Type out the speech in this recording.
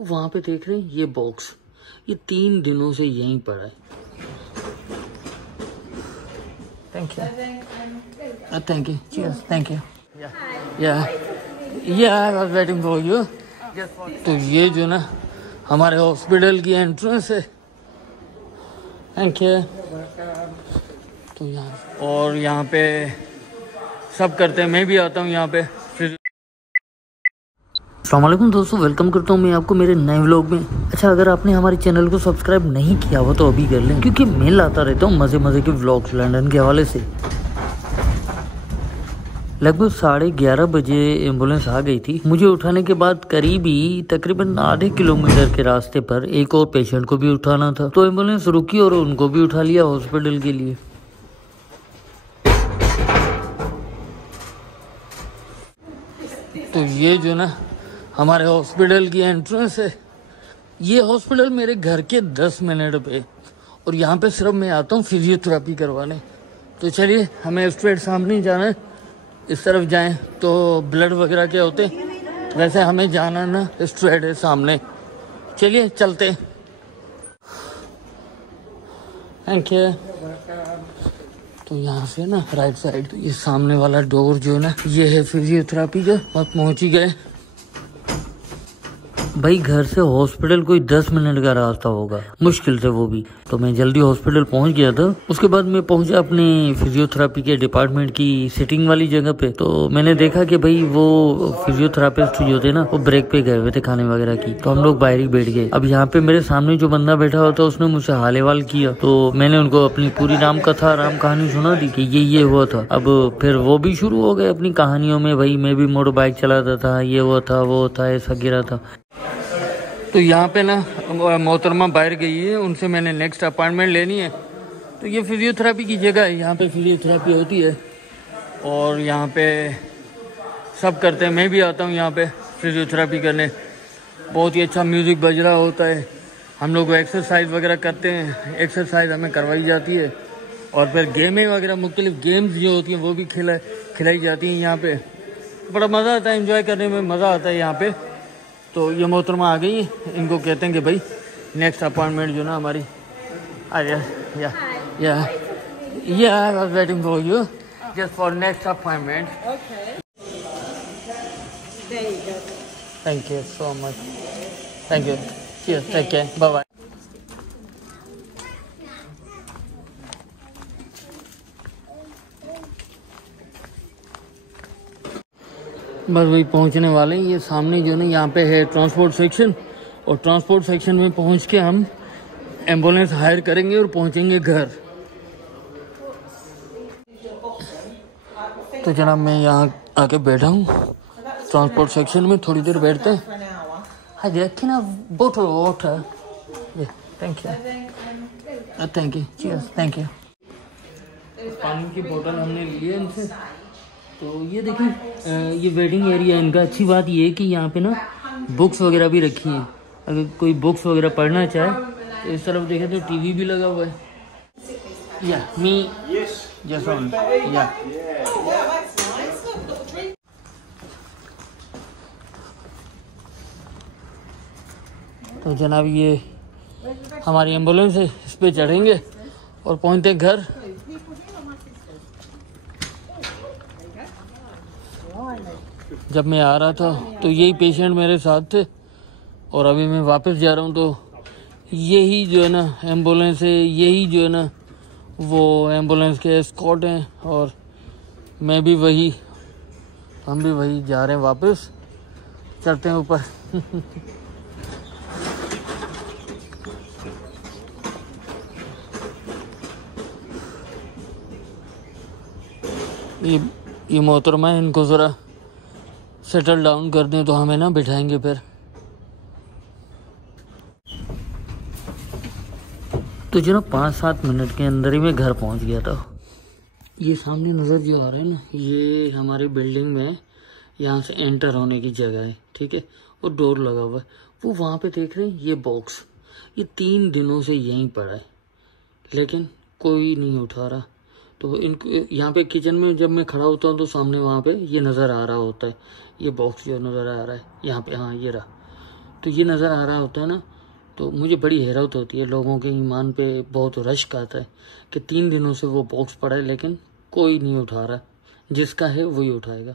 वहां पे देख रहे हैं ये बॉक्स, ये 3 दिनों से यहीं पड़ा है। Thank you, thank you, cheers, thank you. Yeah I was waiting for you. तो ये जो ना हमारे हॉस्पिटल की एंट्रेंस है। Thank you. तो यहाँ पे सब करते हैं, मैं भी आता हूँ यहाँ पे। अस्सलाम वालेकुम दोस्तों, वेलकम करता हूँ मैं आपको मेरे नए व्लॉग में। अच्छा, अगर आपने हमारे चैनल को सब्सक्राइब नहीं किया हो तो अभी कर लें, क्योंकि मैं लाता रहता हूँ मज़े के व्लॉग्स लंदन के हवाले से। लगभग 11:30 बजे एम्बुलेंस आ गई थी। मुझे उठाने के बाद तकरीबन आधे किलोमीटर के रास्ते पर एक और पेशेंट को भी उठाना था, तो एम्बुलेंस रुकी और उनको भी उठा लिया हॉस्पिटल के लिए। तो ये जो ना हमारे हॉस्पिटल की एंट्रेंस है। ये हॉस्पिटल मेरे घर के 10 मिनट पे, और यहाँ पे सिर्फ मैं आता हूँ फिजियोथेरेपी करवाने। तो चलिए, हमें स्ट्रेट सामने ही जाना है। इस तरफ जाएं तो ब्लड वगैरह के होते, वैसे हमें जाना ना स्ट्रेट है सामने। चलिए चलते। Thank you. तो यहाँ से ना राइट साइड, तो ये सामने वाला डोर जो है ना, ये है फिजियोथेरेपी का। अब पहुँच ही गए भाई। घर से हॉस्पिटल कोई 10 मिनट का रास्ता होगा मुश्किल से, वो भी। तो मैं जल्दी हॉस्पिटल पहुंच गया था। उसके बाद मैं पहुंचा अपने फिजियोथेरेपी के डिपार्टमेंट की सिटिंग वाली जगह पे। तो मैंने देखा कि भाई वो फिजियोथेरापिस्ट जो थे ना, वो ब्रेक पे गए हुए थे खाने वगैरह की। तो हम लोग बाहर ही बैठ गए। अब यहाँ पे मेरे सामने जो बंदा बैठा हुआ था, उसने मुझसे हालेवाल किया। तो मैंने उनको अपनी पूरी राम कहानी सुना दी कि ये हुआ था। अब फिर वो भी शुरू हो गए अपनी कहानियों में। भाई मैं भी मोटर बाइक चलाता था, ये हुआ था, वो था, ऐसा गिरा था। तो यहाँ पे ना मोहतरमा बाहर गई है, उनसे मैंने नेक्स्ट अपॉइंटमेंट लेनी है। तो ये फिजियोथेरेपी की जगह है, यहाँ पे फिजियोथेरेपी होती है और यहाँ पे सब करते हैं। मैं भी आता हूँ यहाँ पे फिजियोथेरेपी करने। बहुत ही अच्छा म्यूज़िक बज रहा होता है। हम लोग एक्सरसाइज वगैरह करते हैं, एक्सरसाइज हमें करवाई जाती है। और फिर गेमें वगैरह, मुख्तलिफ गेम्स जो होती हैं वो भी खिलाई जाती हैं यहाँ पे। बड़ा मज़ा आता है, एंजॉय करने में मज़ा आता है यहाँ पे। तो ये मोहतरमा आ गई, इनको कहते हैं कि भाई नेक्स्ट अपॉइंटमेंट जो ना हमारी आ गया। Yeah I was waiting for you just for next appointment. Thank you so much. Thank you, cheers, take care, bye bye. बस वही पहुंचने वाले हैं। ये सामने जो ना यहाँ पे है ट्रांसपोर्ट सेक्शन, और ट्रांसपोर्ट सेक्शन में पहुंच के हम एम्बुलेंस हायर करेंगे और पहुंचेंगे घर। तो जनाब मैं यहाँ आके बैठा हूँ ट्रांसपोर्ट सेक्शन में, थोड़ी देर बैठते हैं। हाँ जी, ना बोतल water. Thank you, thank you, cheers, thank you. पानी की बोतल हमने ली है इनसे। तो ये देखिए, ये वेटिंग एरिया है इनका। अच्छी बात ये है कि यहाँ पे ना बुक्स वगैरह भी रखी हैं। अगर कोई बुक्स वगैरह पढ़ना चाहे तो इस तरफ देखें तो टीवी भी लगा हुआ है। या मी जस्ट ऑन या। तो जनाब ये हमारी एम्बुलेंस है, इस पे चढ़ेंगे और पहुँचते घर। जब मैं आ रहा था तो यही पेशेंट मेरे साथ थे, और अभी मैं वापस जा रहा हूँ। तो यही जो है ना एम्बुलेंस है, यही जो है ना वो एम्बुलेंस के एस्कॉर्ट हैं, और मैं भी वही, हम भी वही जा रहे हैं वापस। चलते हैं ऊपर। ये मोहतरमा है, इनको ज़रा सेटल डाउन कर दें तो हमें ना बिठाएंगे फिर। तो जो ना 5-7 मिनट के अंदर ही मैं घर पहुंच गया था। ये सामने नज़र जो आ रहा है ना, ये हमारी बिल्डिंग में यहाँ से एंटर होने की जगह है, ठीक है। और डोर लगा हुआ है। वो वहाँ पे देख रहे हैं ये बॉक्स, ये 3 दिनों से यहीं पड़ा है, लेकिन कोई नहीं उठा रहा। तो इनको यहाँ पे किचन में जब मैं खड़ा होता हूँ तो सामने वहाँ पे ये नज़र आ रहा होता है, ये बॉक्स जो नज़र आ रहा है यहाँ पे। हाँ ये रहा। तो ये नज़र आ रहा होता है ना, तो मुझे बड़ी हैरत होती है। लोगों के ईमान पे बहुत रश्क आता है कि 3 दिनों से वो बॉक्स पड़ा है लेकिन कोई नहीं उठा रहा, जिसका है वही उठाएगा।